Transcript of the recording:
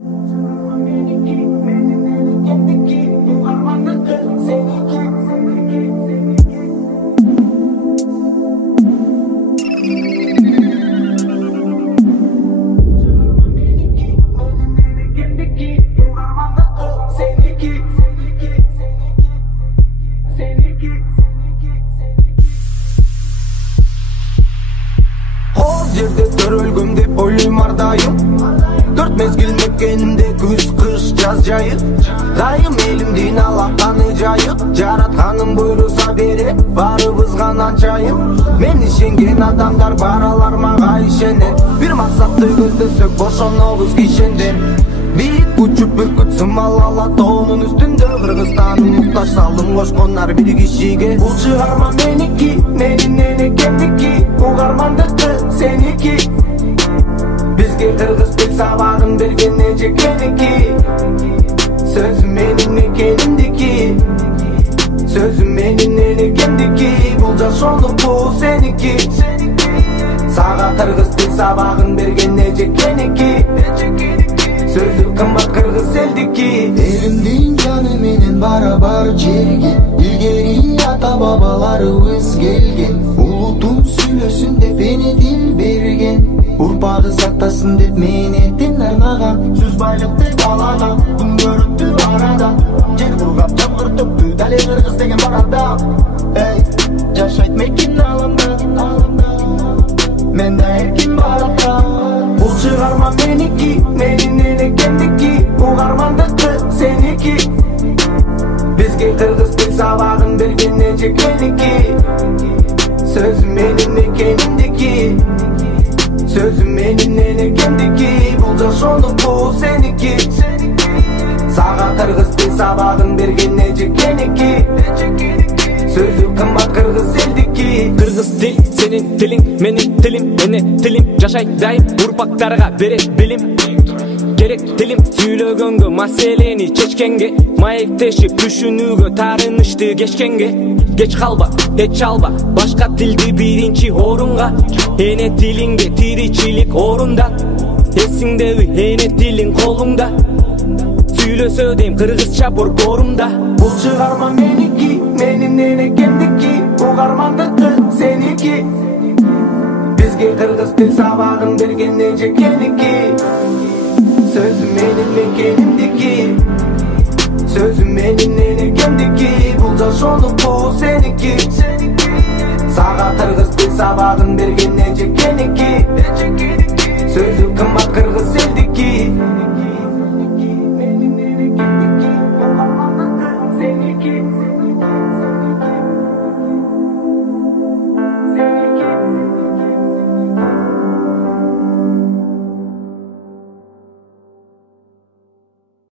Жерде төрөлгөм деп ойлойм ардайым. Төрт мезгил мекенимде күз, кыш, жаз жайы. Дайым элимдин алаканы жайык. Жаратканым буйруса бере, барыбызга анчайым. Мен ишенген адамдар баралар мага ишенет. Бир максатты көздөсөк бошонобуз кишенден. Бийик учуп бүркүт сымал ала тоонун үстүндө. Кыргызстаным муктаж салым кошкондар бир кишиге. Бул чыгарма меники, менин энекемдики. Угармандыкы сеники. Бизге кыргыз тил сабагын берген эжекеники. Сөзүм менин экенимдики. Сөзүм менин энекемдики. Бул жашоонуку сеники. Сага кыргыз тил сабагын берген эжекеники. Сөзү кымбат кыргыз элдики. Элимдин жаны менен барабар жерге. Илгери ата бабаларыбыз келген. Улутум сүйлөсүн деп эне тил берген. Урпагы сактасын деп менетин арнаган. Сөз байлыкты каалаган, күн көрүптү арада. Жер кургап жамгыр төктү, дали кыргыз деген барада. Эй, жашайт мекин алымда. Мен да эркин барата. Бул чыгарма меники, менин энекемдики. Угармандыкы сеники. Бизге кыргыз тил сабагын берген эжекеники. Сөзүм менин экенимдики. Сөзүм менин энекемдики. Бул жашоонуку сеники. Сага кыргыз тил сабагын берген эжекеники. Сөзү кымбат кыргыз элдики. Кыргыз тил сенин тилиң, менин тилим, эне тилим. Жашай дайым урпактарга берет билим. Керек тилим сүйлөгөнгө, маселени чечкенге. Маектешип түшүнүүгө, таарынышты кечкенге. Кеч калба, эч алба, башка тилди биринчи орунга. Эне тилиңде тиричилик орунда. Эсиңдеби, эне тилиң колуңда. Сүйлөсө дейм кыргызча борборумда. Бул чыгарма меники, менин энекемдики. Угармандыкы сеники. Бизге кыргыз тил сабагын берген эжекеники. Сөзүм менин экенимдики. Сөзүм менин энекемдики. Бул жашоонуку сеники. Сага кыргыз тил сабагын берген эжекеники. Сөзү кымбат кыргыз элдики. Менин энекемдики. Угармандыкы сеники.